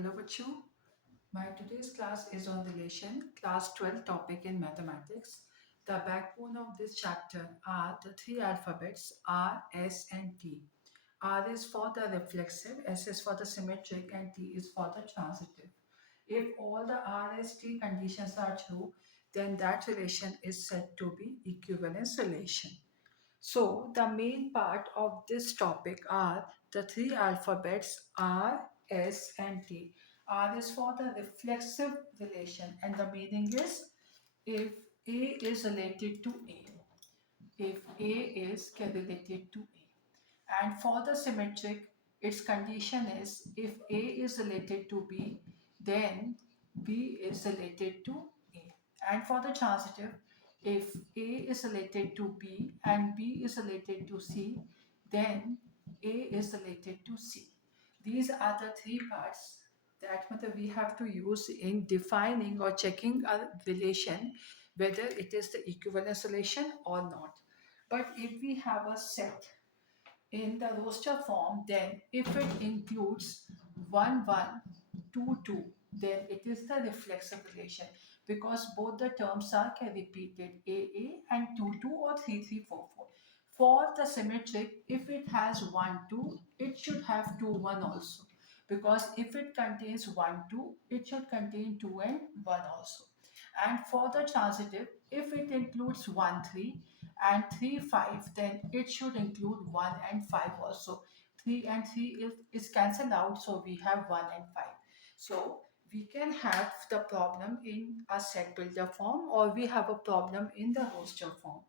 Hello, Bachu. My today's class is on relation, class 12 topic in mathematics. The backbone of this chapter are the three alphabets R, S, and T. R is for the reflexive, S is for the symmetric, and T is for the transitive. If all the R, S, T conditions are true, then that relation is said to be equivalence relation. So, the main part of this topic are the three alphabets R, S, and T. R is for the reflexive relation, and the meaning is if A is related to A, if A is related to A. And for the symmetric, its condition is if A is related to B, then B is related to A. And for the transitive, if A is related to B and B is related to C, then A is related to C. These are the three parts that we have to use in defining or checking a relation, whether it is the equivalence relation or not. But if we have a set in the roster form, then if it includes 1 1, 2 2, then it is the reflexive relation because both the terms are repeated AA and 2 2 or 3 3 4 4. For the symmetric, if it has 1 2, it should have 2 1 also, because if it contains 1 2, it should contain 2 and 1 also. And for the transitive, if it includes 1 3 and 3 5, then it should include 1 and 5 also. 3 and 3 is cancelled out, so we have 1 and 5. So we can have the problem in a set builder form, or we have a problem in the roster form.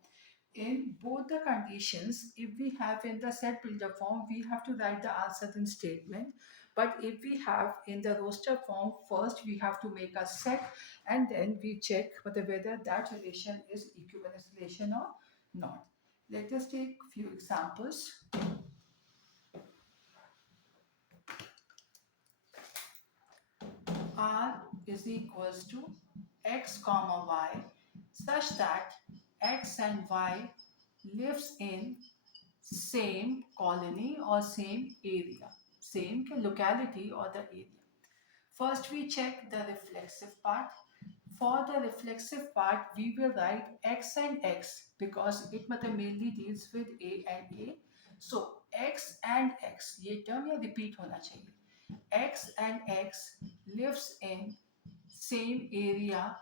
In both the conditions, if we have in the set builder form, we have to write the answer in statement. But if we have in the roster form, first we have to make a set, and then we check whether that relation is equivalence relation or not. Let us take few examples. R is equals to x comma y such that x and y lives in same colony or same area, same locality or the area. First we check the reflexive part. For the reflexive part, we will write x and x because it mainly deals with a and a. So x and x, ये term यहाँ repeat होना चाहिए. X and x lives in same area.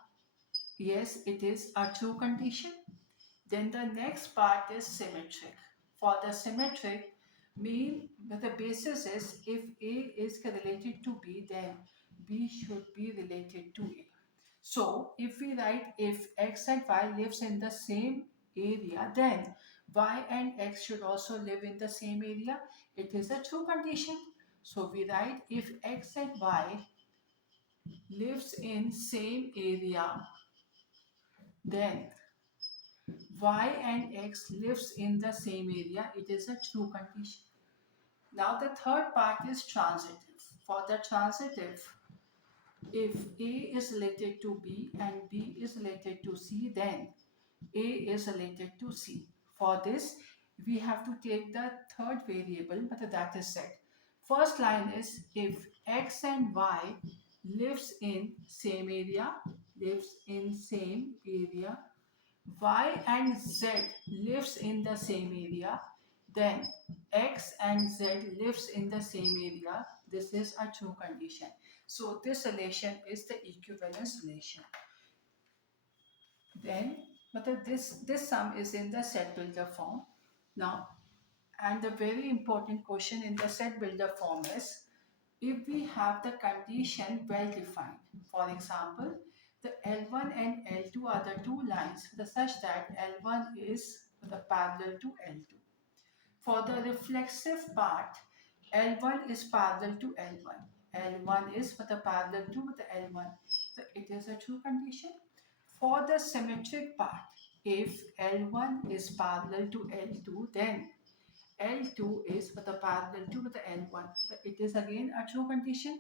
Yes, it is a true condition. Then the next part is symmetric. For the symmetric, mean the basis is if A is related to B, then B should be related to A. So if we write if x and y lives in the same area, then y and x should also live in the same area. It is a true condition. So we write if x and y lives in same area, then y and x lives in the same area. It is a true condition. Now the third part is transitive. For the transitive, if A is related to B and B is related to C, then A is related to C. For this, we have to take the third variable, but that is set. First line is if x and y lives in same area, y and z lives in the same area, then x and z lives in the same area. This is a true condition. So this relation is the equivalence relation. Then this sum is in the set builder form. Now, and the very important question in the set builder form is if we have the condition well defined. For example, the L1 and L2 are the two lines such that L1 is the parallel to L2. For the reflexive part, L1 is parallel to L1. L1 is for the parallel to the L1. So it is a true condition. For the symmetric part, if L1 is parallel to L2, then L2 is for the parallel to the L1. It is again a true condition.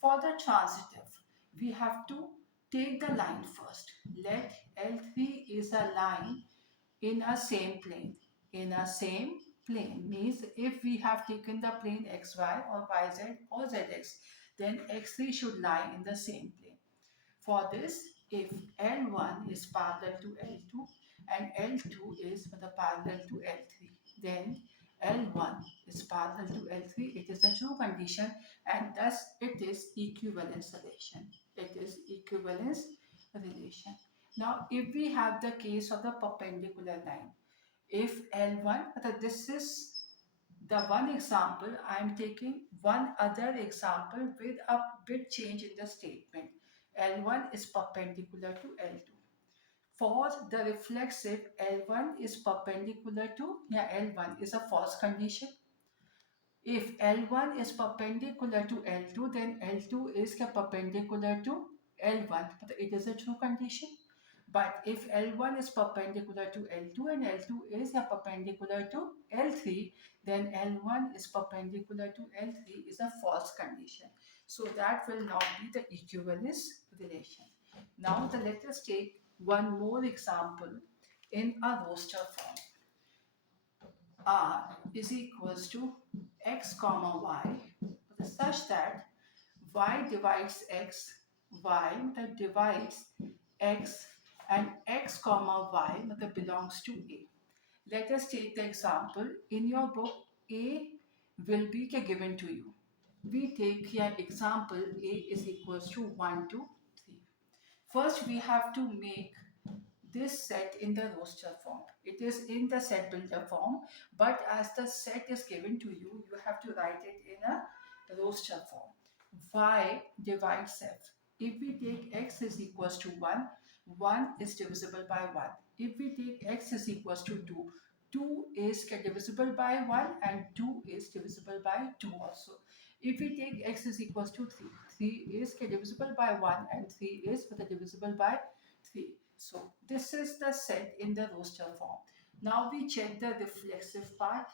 For the transitive, we have to take the line first. Let L3 is a line in a same plane. In a same plane means if we have taken the plane xy or yz or zx, then x3 should lie in the same plane. For this, if L1 is parallel to L2 and L2 is the parallel to L3, then L1 is parallel to L3. It is a true condition, and thus it is equivalence relation. It is equivalence relation. Now, if we have the case of the perpendicular line, if L1, this is the one example, I am taking one other example with a bit change in the statement. L1 is perpendicular to L2. For the reflexive, L1 is perpendicular to, L1 is a false condition. If L1 is perpendicular to L2, then L2 is perpendicular to L1. It is a true condition. But if L1 is perpendicular to L2 and L2 is perpendicular to L3, then L1 is perpendicular to L3 is a false condition. So that will not be the equivalence relation. Now let us take one more example in a roster form. R is equals to x comma y such that y divides x, y that divides x and x comma y that belongs to A. Let us take the example. In your book, A will be given to you. We take here example A is equals to 1, 2, 3. First, we have to make this set in the roster form. It is in the set builder form, but as the set is given to you, you have to write it in a roster form. Y divides f. If we take x is equals to 1, 1 is divisible by 1. If we take x is equals to 2, 2 is divisible by 1 and 2 is divisible by 2 also. If we take x is equals to 3, 3 is divisible by 1 and 3 is divisible by 3. So this is the set in the roster form. Now we check the reflexive part.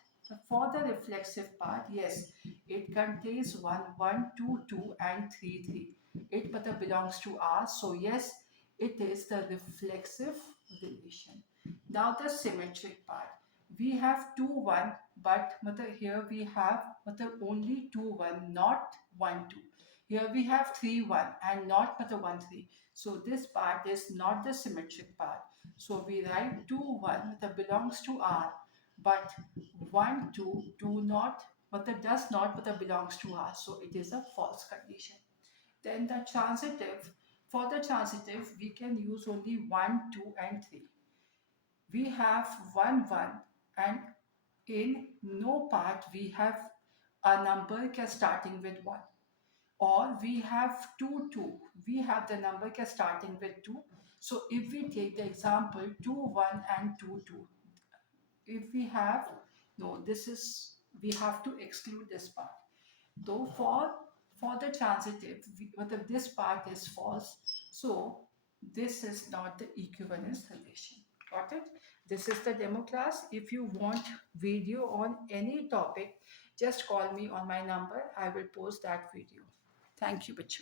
For the reflexive part, yes, it contains 1, 1, 2, 2 and 3, 3. It belongs to R. So yes, it is the reflexive relation. Now the symmetric part. We have 2, 1, but here we have only 2, 1, not 1, 2. Here we have 3, 1 and not 1, 3. So this part is not the symmetric part. So we write 2, 1 that belongs to R, but 1, 2 do not, but that does not, but that belongs to R. So it is a false condition. Then the transitive, for the transitive, we can use only 1, 2 and 3. We have 1, 1 and in no part we have a number starting with 1, or we have 2, 2. We have the number starting with 2. So if we take the example 2, 1 and 2, 2, if we have, no, this is, we have to exclude this part. Though for the transitive, this part is false. So this is not the equivalence relation. Got it? This is the demo class. If you want video on any topic, just call me on my number. I will post that video. Thank you, Bachu.